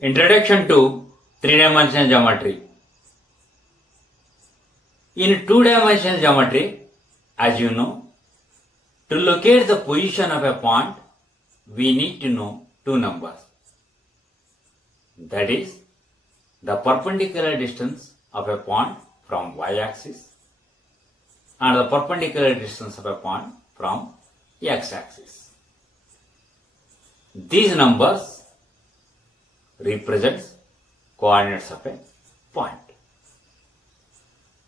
Introduction to three-dimensional geometry. In two-dimensional geometry, as you know, to locate the position of a point, we need to know two numbers. That is, the perpendicular distance of a point from y-axis and the perpendicular distance of a point from x-axis. These numbers represents coordinates of a point.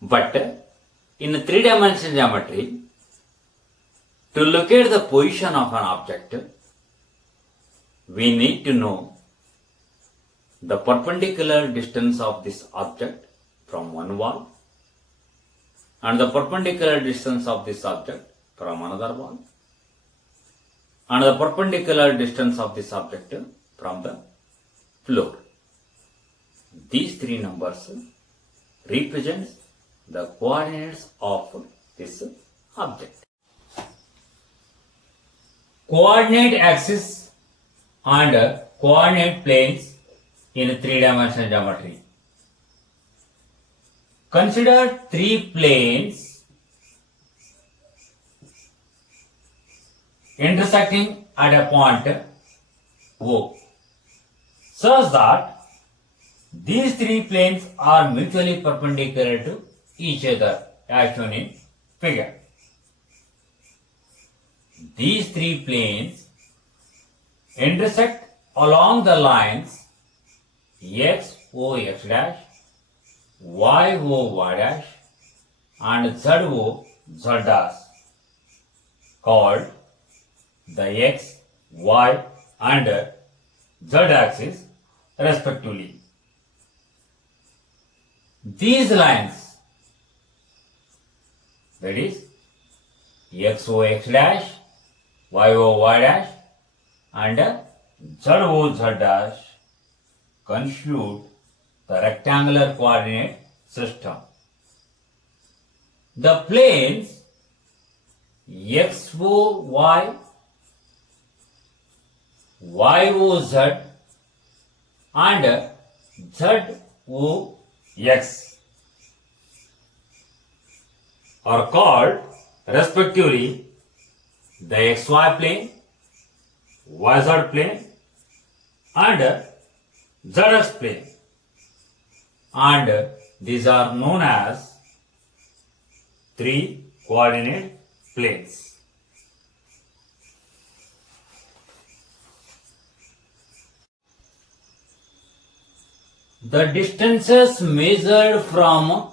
But in the three-dimensional geometry, to locate the position of an object, we need to know the perpendicular distance of this object from one wall and the perpendicular distance of this object from another wall and the perpendicular distance of this object from the floor. These three numbers represents the coordinates of this object. Coordinate axis and coordinate planes in three-dimensional geometry. Consider three planes intersecting at a point O, such that these three planes are mutually perpendicular to each other, as shown in figure. These three planes intersect along the lines x, O, x dash, y, O, y dash, and z, O, z dash, called the x, y, and z axis respectively. These lines, that is x, O, x dash, y, O, y dash, and z, O, z dash, constitute the rectangular coordinate system. The planes x, O, y, y, O, z, and z, O, x are called respectively the xy plane, yz plane, and zx plane, and these are known as three coordinate planes. The distances measured from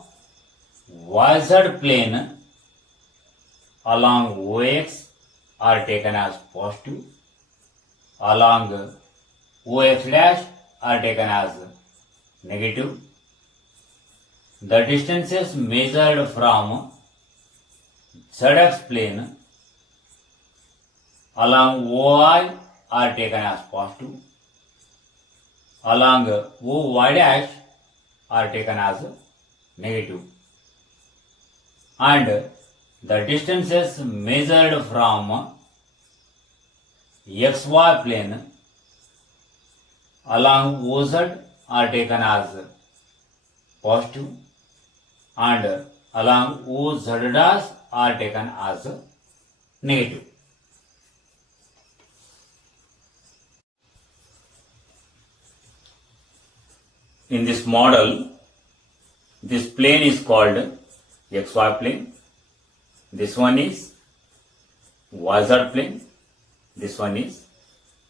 yz plane along OX are taken as positive, along OX dash are taken as negative. The distances measured from ZX plane along OI are taken as positive, along OY dash are taken as negative, and the distances measured from XY plane along OZ are taken as positive, and along OZ dash are taken as negative. In this model, this plane is called XY plane, this one is YZ plane, this one is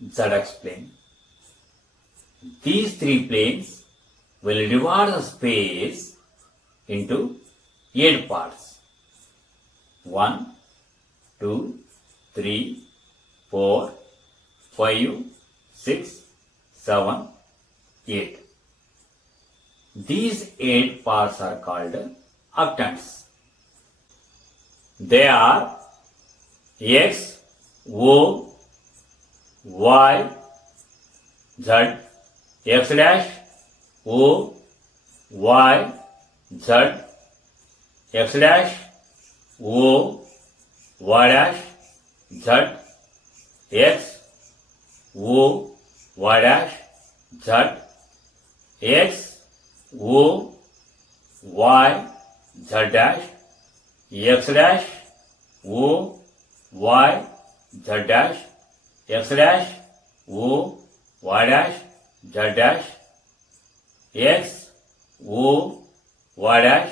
ZX plane. These three planes will divide the space into 8 parts. 1, 2, 3, 4, 5, 6, 7, 8. These 8 parts are called octants. They are x, O, y, z, x dash, O, y, z, x dash, O, y dash, z, x, O, y dash, z, x, o, y, z dash, x dash, o, y, z dash, x dash, o, y dash, z dash, x, o, y dash,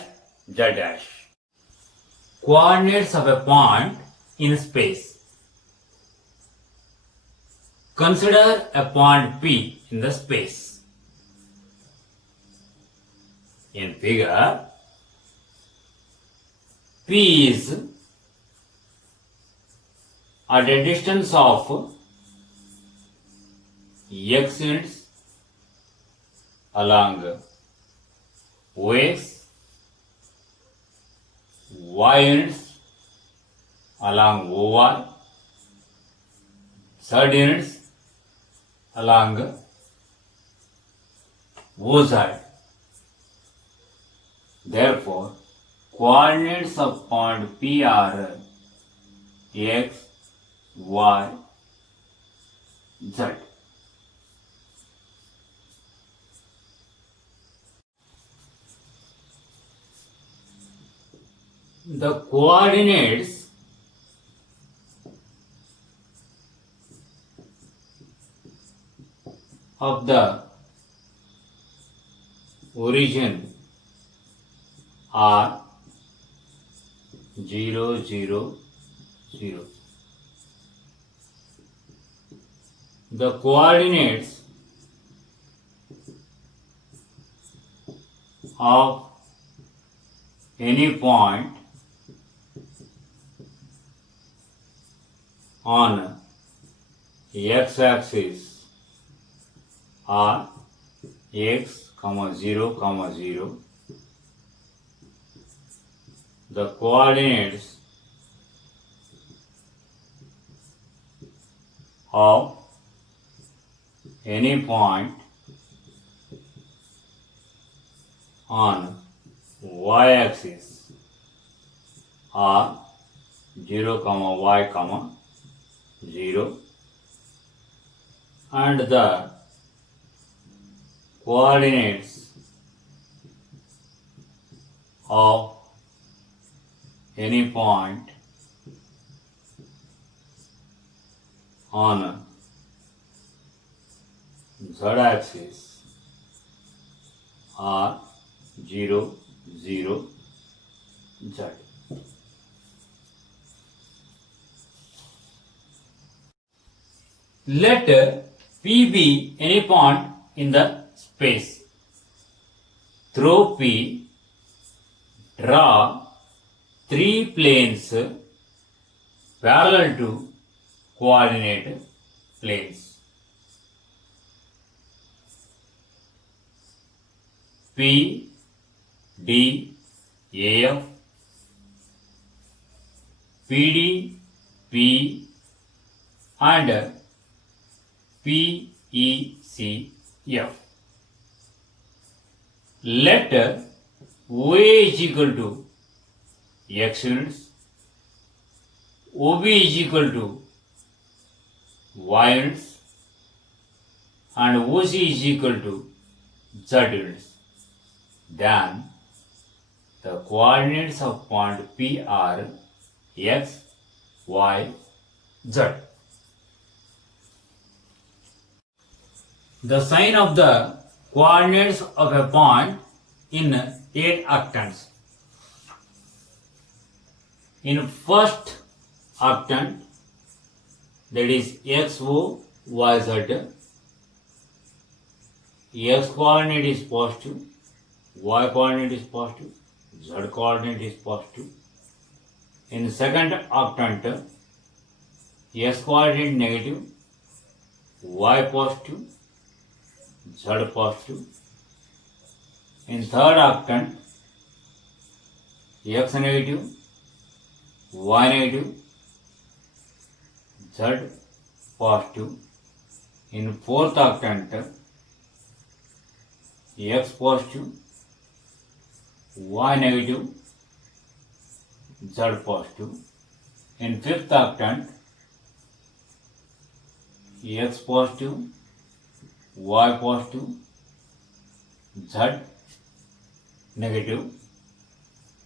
z dash. Coordinates of a point in space. Consider a point P in the space. In figure, P is at a distance of x units along ox, y units along oy, z units along oz. Therefore, coordinates of point P are x, y, z. The coordinates of the origin are 0, 0, 0. The coordinates of any point on x-axis are x, 0, 0. The coordinates of any point on y-axis are 0, y, 0, and the coordinates of any point on z-axis are 0, 0, z. Let P be any point in the space. Through P, draw three planes parallel to coordinate planes. P, D, AF, PD, P, and PECF. Let OA is equal to x units, OB is equal to y units, and OC is equal to z units. Then the coordinates of point P are x, y, z. The sign of the coordinates of a point in 8 octants. In first octant, that is x, o, y, z, x coordinate is positive, y coordinate is positive, z coordinate is positive. In second octant, x coordinate negative, y positive, z positive. In third octant, x negative, y negative, z positive. In fourth octant, x positive, y negative, z positive. In fifth octant, x positive, y positive, Z negative.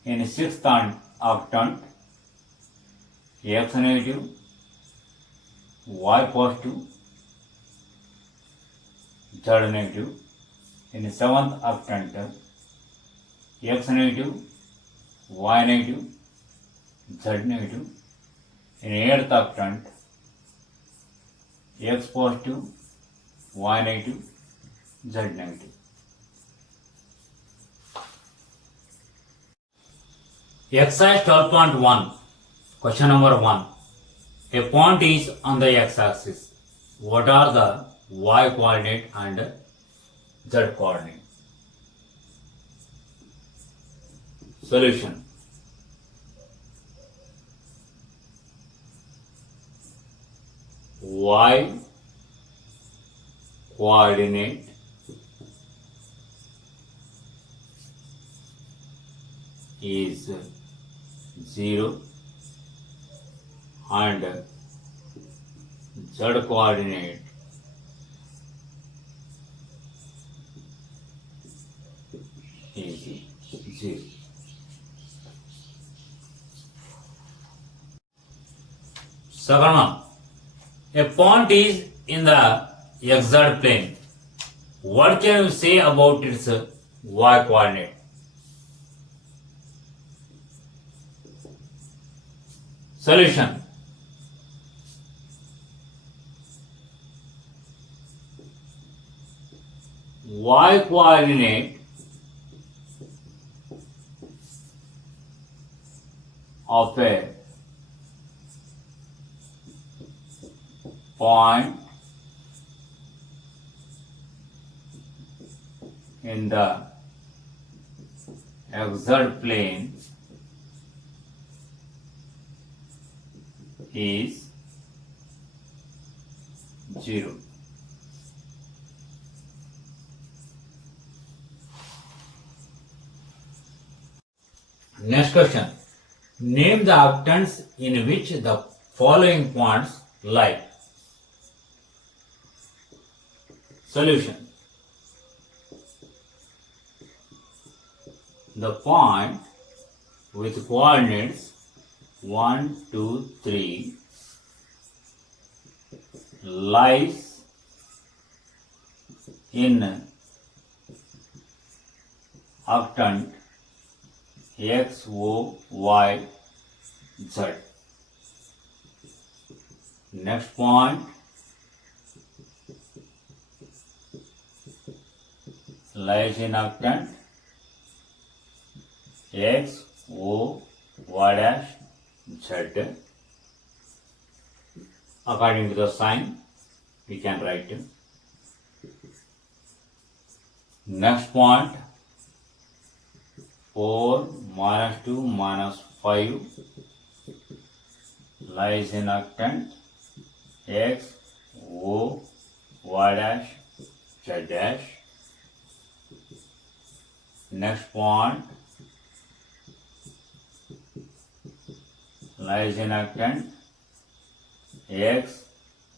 In sixth octant, X negative, Y positive, Z negative. In seventh octant, X negative, Y negative, Z negative. In eighth octant, X positive, Y negative, Z negative. Exercise 12.1. Question number 1. A point is on the x-axis. What are the y coordinate and z coordinate? Solution. Y coordinate is 0 and z coordinate is 0. Second one, a point is in the xz plane. What can you say about its y coordinate? Solution. Y coordinate of a point in the xz plane is 0. Next question. Name the octants in which the following points lie. Solution. The point with coordinates 1, 2, 3 lies in octant X, O, Y, Z. Next point lies in octant X, O, Y dash, Z. According to the sign, we can write it. Next point 4 minus 2 minus 5 lies in octant X, O, Y dash, Z dash. Next point lies in octant X,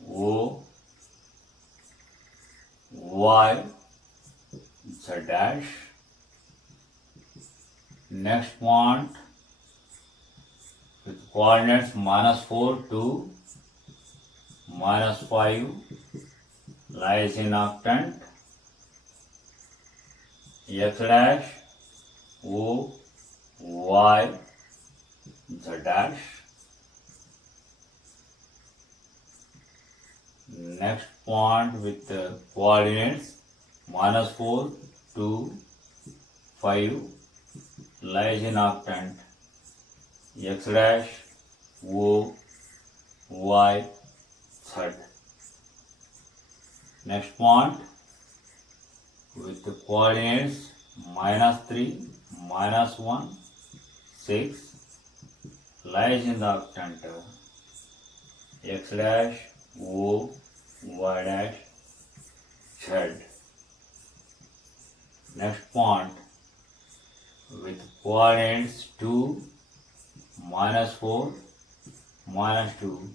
O, Y, Z dash. Next point with coordinates minus 4 to minus 5 lies in octant X dash, O, Y, Z dash. Next point with coordinates minus 4 to 5 lies in octant X dash, O, Y, Z. Next point with the coordinates minus 3, minus 1, 6 lies in the octant X dash, O, Y dash, Z. Next point with coordinates 2, minus 4, minus 2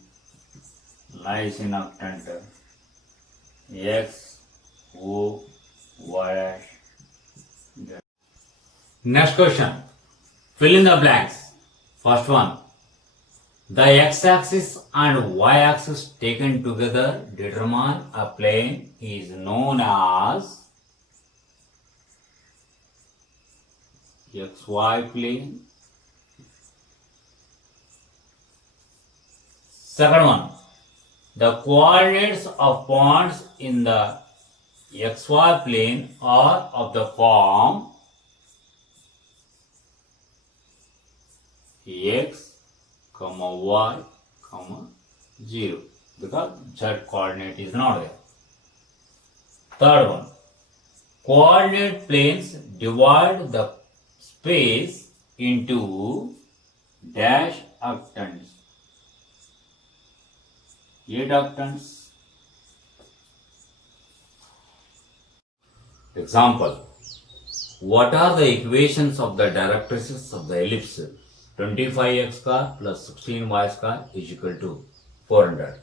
lies in octant X, O, Y dash, Next question. Fill in the blanks. First one. The x-axis and y-axis taken together determine a plane is known as xy plane. Second one. The coordinates of points in the xy plane are of the form x, y, 0 because z coordinate is not there. Third one. Coordinate planes divide the space into dash octants. 8 octants. Example. What are the equations of the directrices of the ellipse 25x square plus 16y square is equal to 400?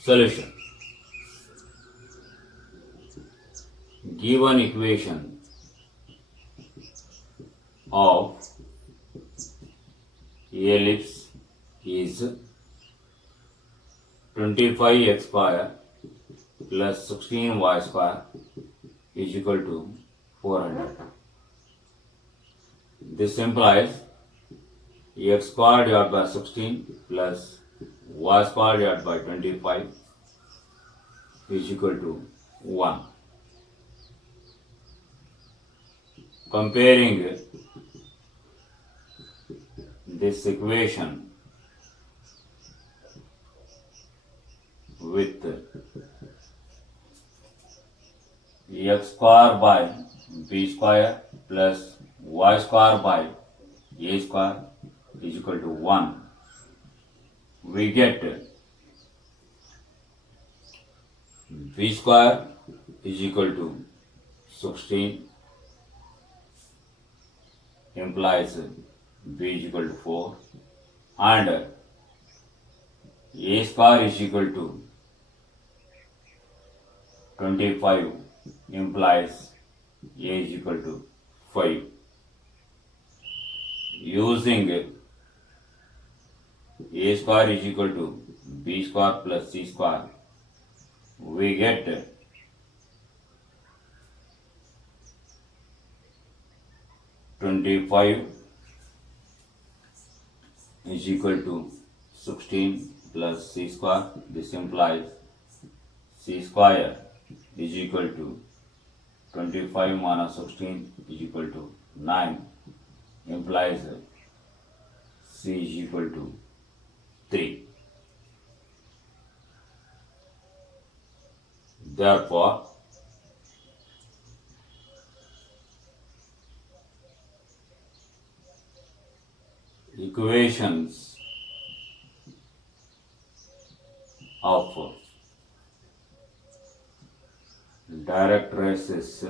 Solution. Given equation of ellipse is 25x square plus 16y square is equal to 400. This implies x square divided by 16 plus y square divided by 25 is equal to 1. Comparing this equation with x square by b square plus y square by a square is equal to 1. We get b square is equal to 16 implies b is equal to 4 and a square is equal to 25 implies a is equal to 5. Using a square is equal to b square plus c square, we get 25 is equal to 16 plus c square. This implies c square is equal to 25 minus 16 is equal to 9 implies c is equal to 3. Therefore, equations of directrices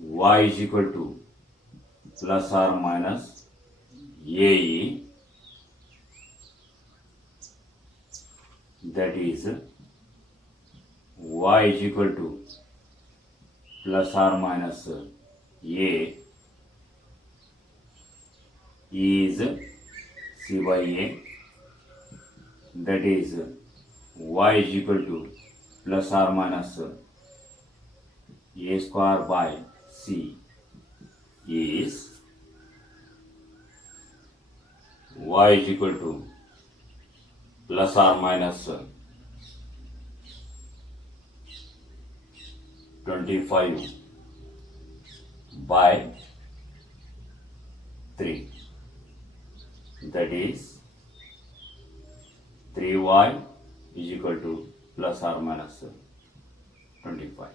y is equal to plus or minus ae, that is y is equal to plus or minus a is c by a, that is y is equal to plus or minus a square by c is y is equal to plus or minus 25 by 3, that is 3y is equal to plus or minus 25.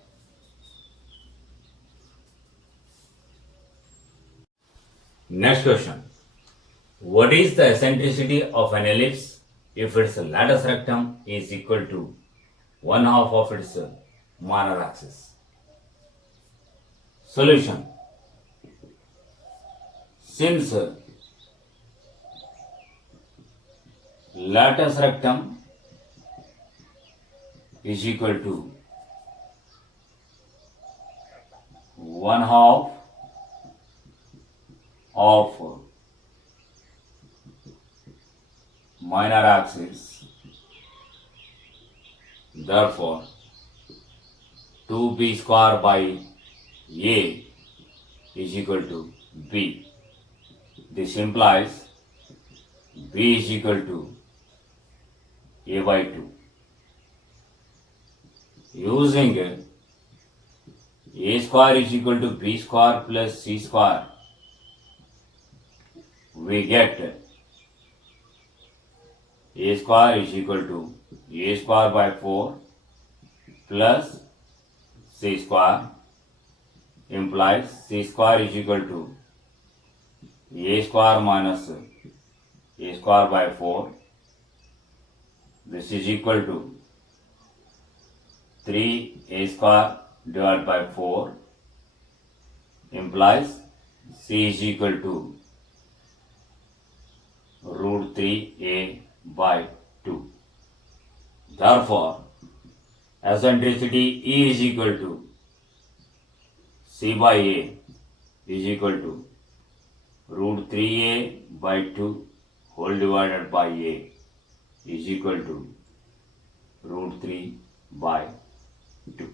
Next question. What is the eccentricity of an ellipse if its latus rectum is equal to 1/2 of its minor axis? Solution. Since latus rectum is equal to 1/2 of minor axis. Therefore, 2b square by a is equal to b. This implies b is equal to a by 2. Using a square is equal to b square plus c square, we get a square is equal to a square by 4 plus c square, implies c square is equal to a square minus a square by 4. This is equal to 3a square divided by 4, implies c is equal to root 3a by 2. Therefore, eccentricity E is equal to c by a is equal to root 3a by 2 whole divided by a is equal to root 3 by 2.